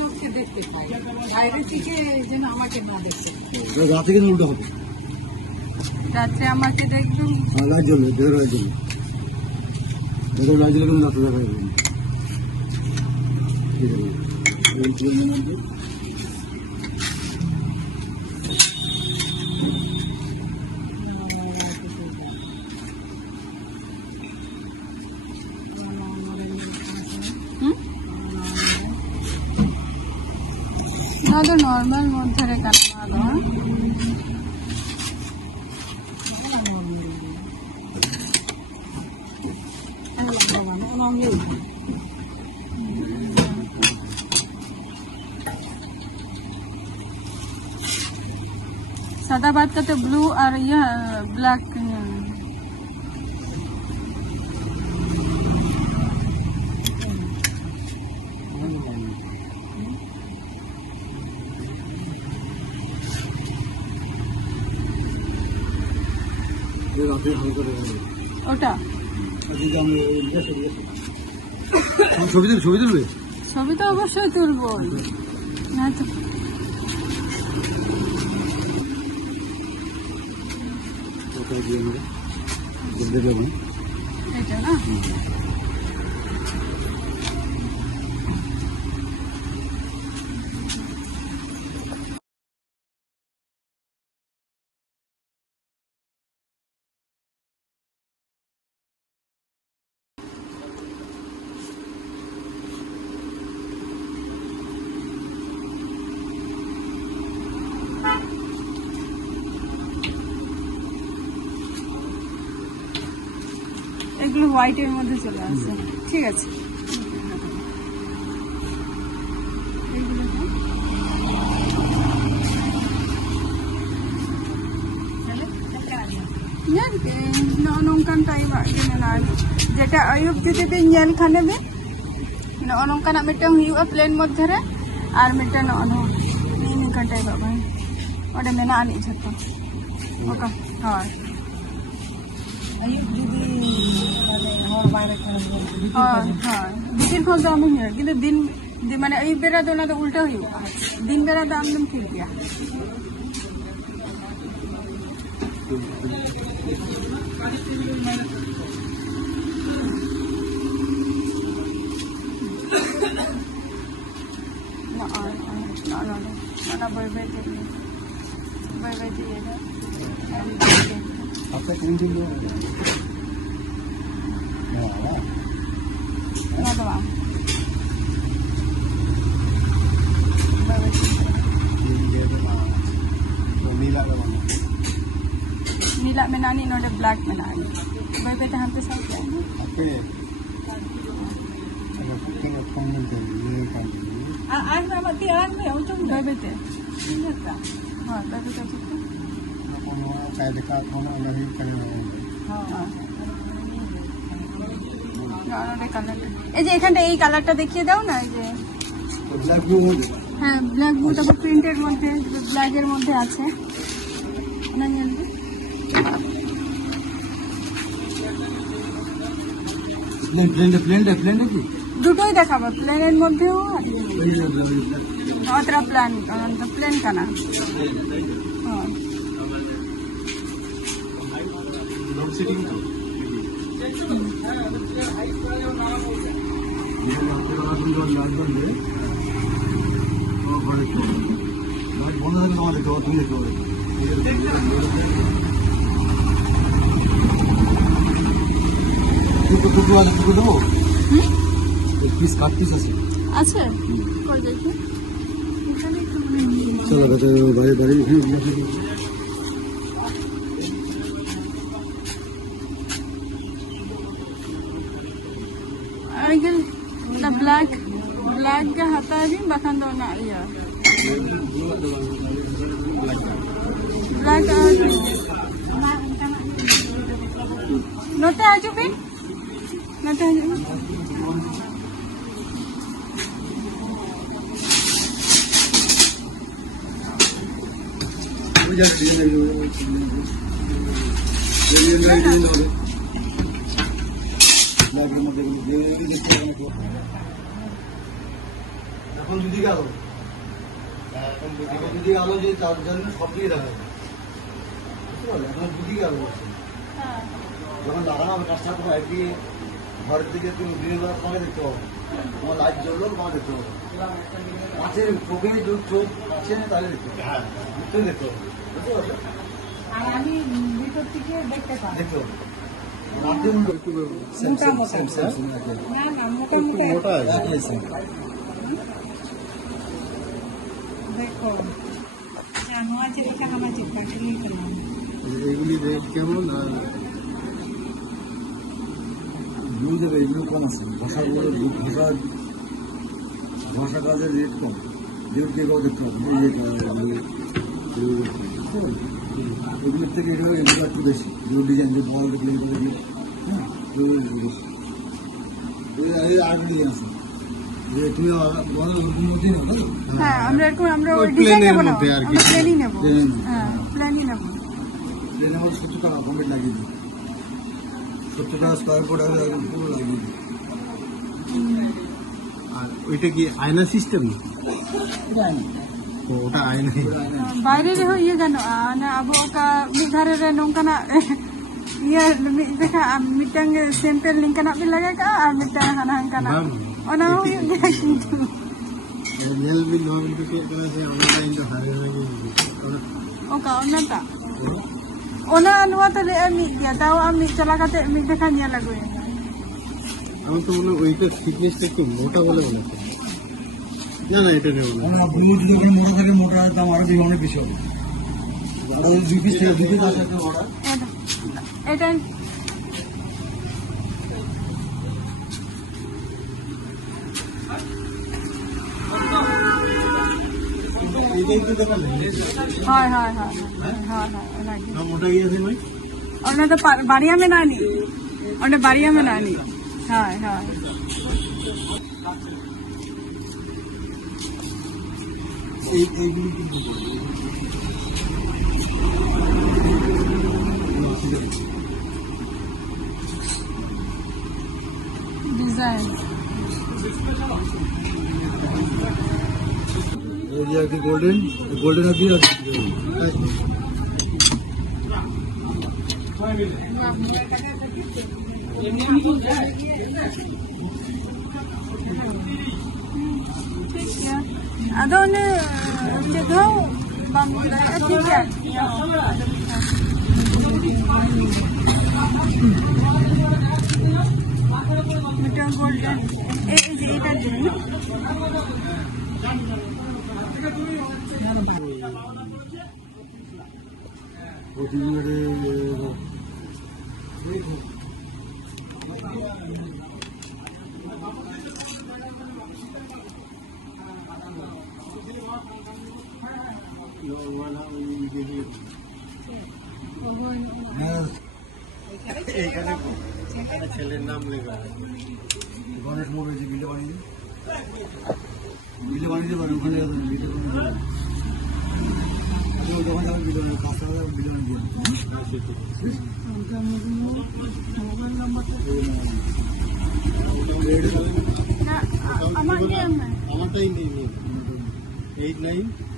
লোককে দেখতে পাই, বাইরে থেকে যেন আমাকে না দেখতে। রাতে কেন উল্টা হবে? রাত্রে আমাকে দেখবেন লাইট জ্বলবে, বের হয়ে যাবে, বেরো লাইট জ্বলে কিন্তু রাতে দেখা যাবে। ঠিক আছে, ಅದು ನಾರ್ಮಲ್ ಮಾಡ್ತಾರೆ ಕನ್ನಡ. सादा बात का तो ब्लू और यह ब्लैक ওটা ছবি তুলবে? ছবি তো অবশ্যই তুলবো। না তো এটা না এগুলো হোয়াইটের মধ্যে চলে আসে। ঠিক আছে, nongkan tayo ginalan jeta ayub jodi bin nyel khane be nongkan mitang huyuga plane moddhe re ar mitang ono ningkan tayo ba bhai ode mena ani jotto oka hoy ayub jodi mane hor bayre khane hoy hoy bikin khol do ami here kintu din mane ayub bera do na do ulta huyuga din bera do amdam thik gaya ना bye दिएगा आपका कौन सी लो ना तो नीला में नानी नोडे black में नानी मैं बेटा हम पे सब आपके आज मैं मत आज में हो तुम दे बेटे हां दे बेटे काय देखा कौन नहीं करे हां নরডে কালার এই যে এখানটা এই কালারটা দেখিয়ে দাও না এই যে ব্ল্যাক ব্লু হ্যাঁ ব্ল্যাক ব্লু তারপর প্রিন্টের মধ্যে ব্ল্যাক এর মধ্যে আছে না জানবে প্লেন কি দুটোই দেখাবো প্লেনের মধ্যেও অতরা প্ল্যান প্লেন কানা পিস কাটতিস আছে কই দেখি চলো বাড়ি বাড়ি Again, the black ka hata din bakan do na iya. Black note aju bin? Note aju. এখন দুদিকে আলো, এখন দুদিকে আলো যে তার জন্য সব দিকে দেখা যাবে, বুঝতে পারলে? এখন দুদিকে আলো হচ্ছে, যখন লাগানো হবে কাজটা তোমার একদিকে ঘরের দিকে তুমি দিনের বেলা তোমাকে দেখতে পাবো, তোমার লাইট জ্বললেও তোমাকে দেখতে পাবো, কাছের চোখে চোখ আছে তাহলে দেখতে পাবো, হ্যাঁ তুমি দেখতে পাবো, বুঝতে পারলে? আর আমি ভিতর থেকে দেখতে পাবো। দেখতে পাবো রাতে উল্টো একটু মোটা মোটা। না না মোটা মোটা দেখো জানোয়া যেটা আমার যেটা এগুলি রেট কেমন? বুঝে যাবে এগুলো কম আছে, ভাষাগুলো ভাষা কাজের রেট কম, যেহেতু কেউ দেখতে হবে এগুলোর থেকে এগুলো একটু বেশি, যেগুলো ডিজাইন যে বল দেখলে এগুলো বেশি, হ্যাঁ এগুলো বেশি আর ডিজাইন আছে যে তুমি মধ্যে নেবো। হ্যাঁ আমরা ওই ডিজাইনের মধ্যে আর কি প্লেনই নেব, হ্যাঁ প্লেনই নেব। প্লেন আমার 70 টাকা কমপ্লিট লাগিয়ে দিই, 70 টাকা স্কোয়ার ফুট পুরো লাগিয়ে দিই। আর ওইটা কি আয়না সিস্টেম? ওটা আয়না বাইরে ᱨᱮᱦᱚᱸ ᱤᱭᱟᱹ ᱜᱟᱱᱚᱜᱼᱟ ᱚᱱᱟ ᱟᱵᱚ ᱚᱠᱟ ᱢᱤᱫ ᱫᱷᱟᱨᱮ ᱨᱮ ᱱᱚᱝᱠᱟᱱᱟᱜ ᱤᱭᱟᱹ ᱢᱤᱫ ᱡᱚᱠᱷᱟ ᱢᱤᱫᱴᱟᱝ ᱥᱮᱢᱯᱮᱞ ᱱᱤᱝᱠᱟᱱᱟᱜ ᱵᱤᱱ ᱞᱟᱜᱟᱣ ᱠᱟᱜᱼᱟ ᱟᱨ ᱢᱤᱫᱴᱟᱝ ᱦᱟᱱᱟ ᱦᱟᱱᱠᱟᱱᱟᱜ ᱚᱱᱟ ᱦᱚᱸ ᱦᱩᱭᱩᱜ ᱜᱮᱭᱟ ᱠᱤᱱᱛᱩ ᱧᱮᱞ ᱵᱤᱱ ᱱᱚᱣᱟ ᱵᱤᱱ ᱠᱩᱥᱤᱭᱟᱜ ᱠᱟᱱᱟ ᱥᱮ ᱚᱱᱟ ᱤᱧ ᱫᱚ ᱦᱟᱨᱮ ᱦᱟᱨᱮ ᱚᱠᱟ ᱚᱱᱟᱴᱟᱜ ᱚᱱᱟ ᱱᱚᱣᱟ ᱛᱮ ᱞᱟᱹᱭᱟ ᱢᱤᱫ ᱜᱮᱭᱟ ᱛᱟᱣ ᱟᱢ ᱢᱤᱫ ᱪᱟᱞᱟᱣ ᱠᱟᱛᱮ ᱢᱤᱫ ᱡᱚᱠᱷᱟ ᱧᱮᱞ ᱟᱹᱜᱩᱭᱟ। আমার তো মনে হয় ওইটা থিকনেসটা একটু মোটা বলে মনে হয়। না না এটা নেব না, ব্লু যদি ওখানে মোটা থাকে, মোটার দাম আরো অনেক বেশি হবে, আরো 2 পিস থেকে 2 পিস আসে মোটা। এটা এটা একটু দেখালে হয় হয় হয় হয় হয় ওনাকে না মোটা গিয়েছে ভাই ওনা তো বাড়িয়া মে নানি ওনা বাড়িয়া মে নানি হয় হয় এইগুলি ডিজাইন ये है कि गोल्डन गोल्डन अभी ada ni cekau bambu tiga macam golden এটা দিন এইখানে ছেলের নাম লেখা গণেশ মোড়ে যে বিলে বানিয়ে দিতে পারে, ওখানে যখন যাবেন বিলে কাজটা বিলে বানিয়ে আমাকে আমারটাই নেই 89